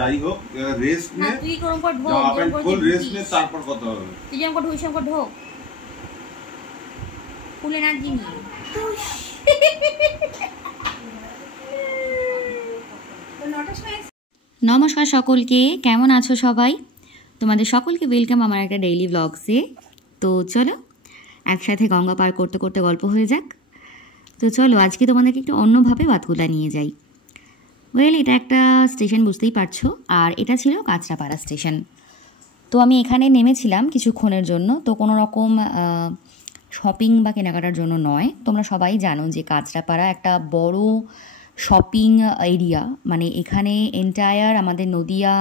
যাই হোক রেস্ট নে, তুই কোন পর ঢোক, জামা প্যান্ট খোল, রেস্ট নে, তারপর কথা হবে। তুই যেমন কর ঢুইস কর ঢোক, খুলে না দিনি। নমস্কার সকলকে, কেমন আছো সবাই? তোমাদের সকলকে ওয়েলকাম আমার একটা ডেইলি ব্লগসে। তো চলো একসাথে গঙ্গা পার করতে করতে গল্প হয়ে যাক। তো চলো আজকে তোমাদেরকে একটু অন্যভাবে বাতকুলা নিয়ে যাই। এটা একটা স্টেশন, বুঝতেই পারছো, আর এটা ছিল কাঁচরাপাড়া স্টেশন। তো আমি এখানে নেমেছিলাম কিছুক্ষণের জন্য, তো কোনো রকম শপিং বা কেনাকাটার জন্য নয়। তোমরা সবাই জানো যে কাঁচরাপাড়া একটা বড় শপিং এরিয়া, মানে এখানে এন্টায়ার আমাদের নদিয়া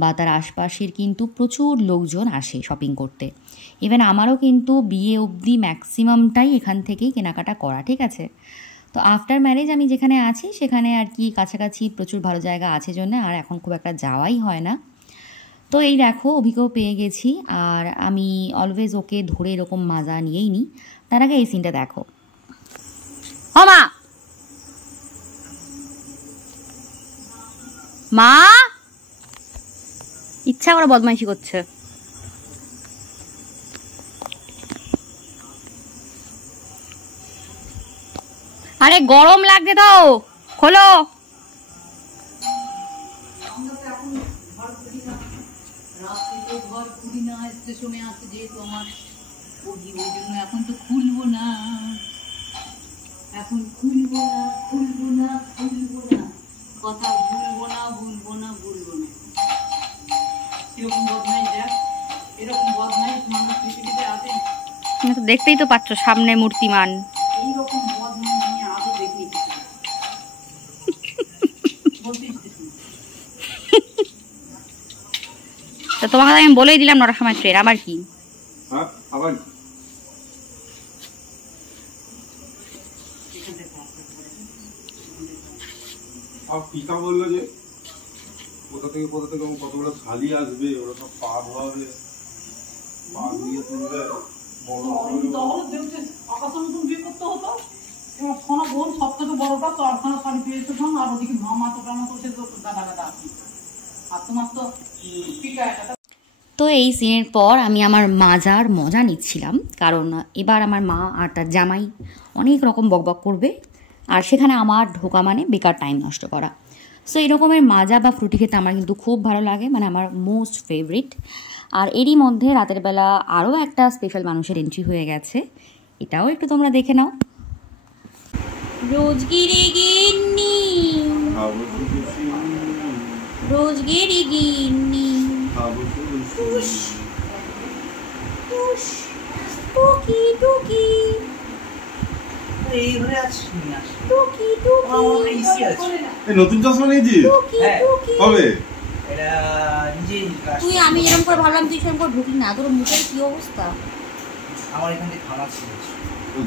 বা তার আশপাশের কিন্তু প্রচুর লোকজন আসে শপিং করতে। ইভেন আমারও কিন্তু বিয়ে অবধি ম্যাক্সিমামটাই এখান থেকেই কেনাকাটা করা, ঠিক আছে। তো আফটার ম্যারেজ আমি যেখানে আছি সেখানে আর কি কাছাকাছি প্রচুর ভালো জায়গা আছে জন্য আর এখন খুব একটা যাওয়াই হয় না। তো এই দেখো অভিকেও পেয়ে গেছি, আর আমি অলওয়েজ ওকে ধরে এরকম মাজা নিয়েই নিই। তার আগে এই সিনটা দেখো। মা মা ইচ্ছা করে বদমাইশি করছে। আরে গরম লাগছে তো, খোলো। স্টেশনে আছে যেহেতু আমার ওই জন্য এখন তো খুলবো না, এখন খুলবো না খুলবো না খুলবো না, কথা ভুলবো না ভুলবো না ভুলবো না। এরকম বদমাইশ দেখ, এরকম বদমাইশ মানুষ পৃথিবীতে আছে। দেখতেই তো পাচ্ছ সামনে মূর্তিমান। এইরকম বদমাইশ আমি আগে দেখিনি। তো তোমাকে আমি বলেই দিলাম 9টার সময় ট্রেন, আবার কি? আবার পিকা বললো যে কোথা থেকে কতগুলো খালি আসবে, ওরা সব পা ধোয়াবে, পা ধুয়ে তুলবে। আকাশের মতন বিয়ে করতে হতো, এবং সোনা বোন সব থেকে বড়টা চারখানা শাড়ি পেয়েছে, আর ওদিকে মামা তো টামা করছে, তো দাদা দাদা আর তোমার তো পিকা। তো এই সিনের পর আমি আমার মাজার মজা নিচ্ছিলাম, কারণ এবার আমার মা আর তার জামাই অনেক রকম বকবক করবে, আর সেখানে আমার ঢোকা মানে বেকার টাইম নষ্ট করা। সো এই রকমের মাজা বা ফ্রুটি খেতে আমার কিন্তু খুব ভালো লাগে, মানে আমার মোস্ট ফেভারিট। আর এরই মধ্যে রাতের বেলা আরও একটা স্পেশাল মানুষের এন্ট্রি হয়ে গেছে, এটাও একটু তোমরা দেখে নাও। রোজগিরি গিন্নি, রোজগিরি গিন্নি, টুকি টুকি নতুন চশমা নিয়েছিস? কবে? তুই আমি এরকম করে ভাবলাম তুই সেরকম করে ঢুকি না, তোর মুখের কি অবস্থা? আমার এখান থেকে খারাপ ছিল।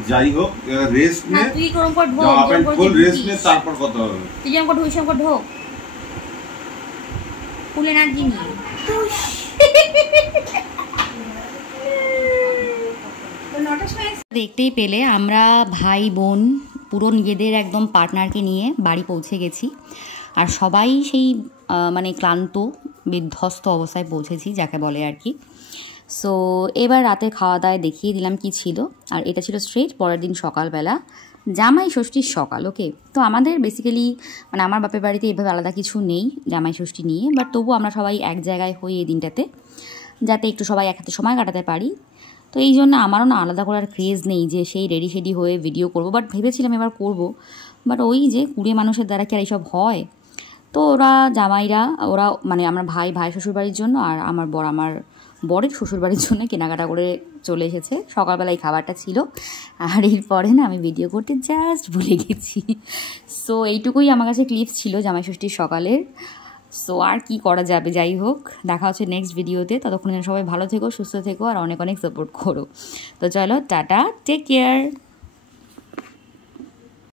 যাই হোক রেস্ট নে, তুই এরকম করে ঢোক, জামা প্যান্ট খোল, রেস্ট নে, তারপর কথা হবে। তুই যেমন করে ঢুইস করে ঢোক, খুলে না দিনি। দেখতেই পেলে আমরা ভাই বোন পুরো নিজেদের একদম পার্টনারকে নিয়ে বাড়ি পৌঁছে গেছি, আর সবাই সেই মানে ক্লান্ত বিধ্বস্ত অবস্থায় পৌঁছেছি যাকে বলে আর কি। সো এবার রাতে খাওয়া দাওয়া দেখিয়ে দিলাম কি ছিল, আর এটা ছিল স্ট্রেট পরের দিন সকালবেলা জামাই ষষ্ঠীর সকাল। ওকে, তো আমাদের বেসিক্যালি মানে আমার বাপের বাড়িতে এভাবে আলাদা কিছু নেই জামাই ষষ্ঠী নিয়ে, বাট তবু আমরা সবাই এক জায়গায় হই এই দিনটাতে, যাতে একটু সবাই একসাথে সময় কাটাতে পারি। তো এই জন্য আমারও না আলাদা করার ক্রেজ নেই যে সেই রেডি শেডি হয়ে ভিডিও করব, বাট ভেবেছিলাম এবার করব, বাট ওই যে কুড়িয়ে মানুষের দ্বারা কি আর এইসব হয়। তো ওরা জামাইরা ওরা মানে আমার ভাই শ্বশুরবাড়ির জন্য আর আমার বরের শ্বশুরবাড়ির জন্য কেনাকাটা করে চলে এসেছে। সকালবেলা এই খাবারটা ছিল, আর এরপরে না আমি ভিডিও করতে জাস্ট ভুলে গেছি। সো এইটুকুই আমার কাছে ক্লিপস ছিল জামাই ষষ্ঠীর সকালের। সো আর কি করা যাবে, যাই হোক দেখা হচ্ছে নেক্সট ভিডিওতে। ততক্ষণ সবাই ভালো থেকো, সুস্থ থেকো, আর অনেক অনেক সাপোর্ট করো। তো চলো টাটা, টেক কেয়ার।